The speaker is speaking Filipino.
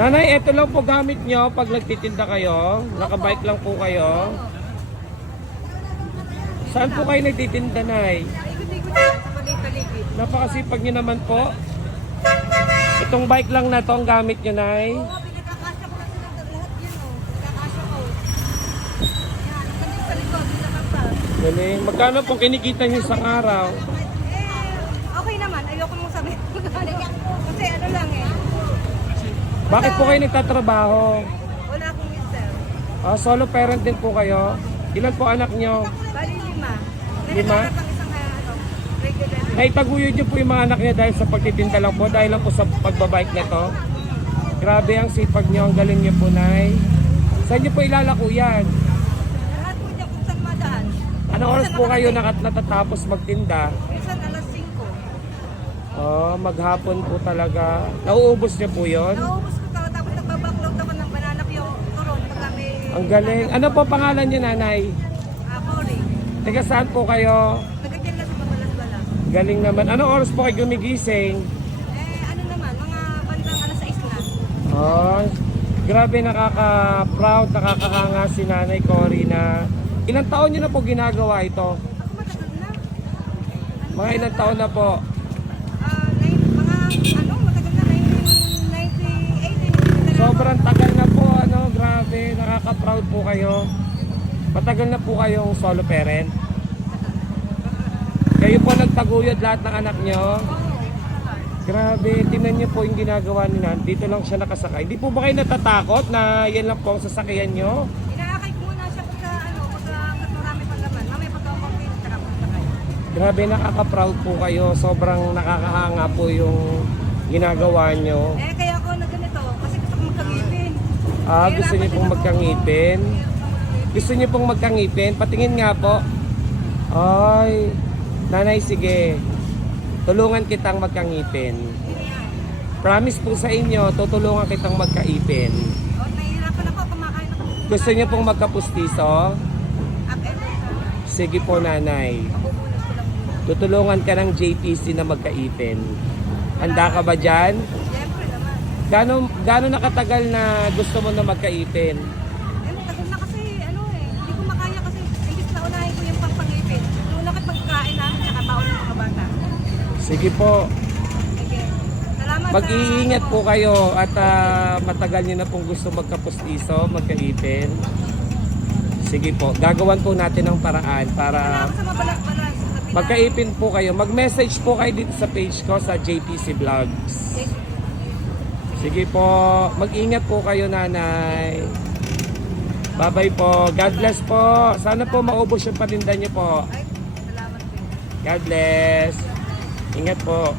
Nanay, ito lang po gamit nyo pag nagtitinda kayo. Nakabike lang po kayo. Saan po kayo nagtitinda, Nay? Napakasipag nyo naman po. Itong bike lang na to ang gamit nyo, Nay. Oo, pinagkakasya ko sila lahat yan oh. Pinagkakasya ko. Yan, ang ganda sa likod, sa kapal. Galing. Magkano pong kinikita nyo sa araw? Eh, okay naman. Ayoko mong sabihin. Kasi ano lang eh. Bakit po kayo nagtatrabaho? Wala akong mister. Ah, solo parent din po kayo? Ilan po anak nyo? Bali lima. Lima? isang ah, ano, regular. Naitaguyod nyo po yung mga anak niya dahil sa pagtitinda lang po, dahil lang po sa pagbabike na to. Grabe ang sipag nyo, ang galing nyo po, Nay. Saan nyo po ilalako yan? Lahat po dyan kung saan madaan. Ano oras po kayo nakat natatapos magtinda? Minsan alas 5. Oh, maghapon po talaga. Nauubos niyo po yon? Naubos ko to, tapos nagbabaklog ako ng banana pio turon pagka may... Ang galing. Ano po pangalan niyo, Nanay? Ah, Pauli. Teka, saan po kayo? Nagkadyan lang sa babalas-balas. Galing naman. Ano oras po kayo gumigising? Eh, ano naman, mga bandang alas 6 na. Oh, grabe nakaka-proud, nakakahanga si Nanay Cory na ilang taon niyo na po ginagawa ito? Ako matagal na. Mga ilang taon na po? Ah, nine, mga, ano, matagal na, 1998. Sobrang tagal na po, ano, grabe, nakaka-proud po kayo. Matagal na po kayong solo parent. Kayo po nagtaguyod lahat ng anak nyo. Grabe, tingnan niyo po yung ginagawa ni Nan. Dito lang siya nakasakay. Di po ba kayo natatakot na yan lang po ang sasakyan nyo? Inaakay ko muna siya pagka, ano, pagka marami pang laman. Mamaya pagka konti, tsaka pagsakay. Grabe, nakaka-proud po kayo. Sobrang nakakahanga po yung ginagawa nyo. Eh, kaya ako na ganito, kasi gusto ko magkangipin. Ah, gusto niyo pong magkangipin? Gusto niyo pong magkangipin? Patingin nga po. Ay, nanay, sige. Tulungan kitang magkangipin. Promise po sa inyo, tutulungan kitang magkaipin. Oh. Gusto niyo pong magkapustiso? Sige po, nanay. Tutulungan ka ng JPC na magkaipin. Handa ka ba dyan? Naman. Gano, nakatagal na gusto mo na magkaipin? Eh, matagal na kasi, ano eh, hindi ko makaya kasi, imbis na unahin ko yung pampangipin. Nung nakit magkain namin, tsaka baon ng mga bata. Sige po, Sige. Salamat Mag-iingat sa, po kayo at ah, matagal niyo na pong gusto magkapustiso, magkaipin. Sige po, gagawan po natin ng paraan para Salamat sa magkaipin po kayo. Mag-message po kayo dito sa page ko sa JPC Vlogs. Sige po, mag-ingat po kayo nanay. Bye-bye po. God bless po. Sana po maubos yung paninda niyo po. God bless. Ingat po.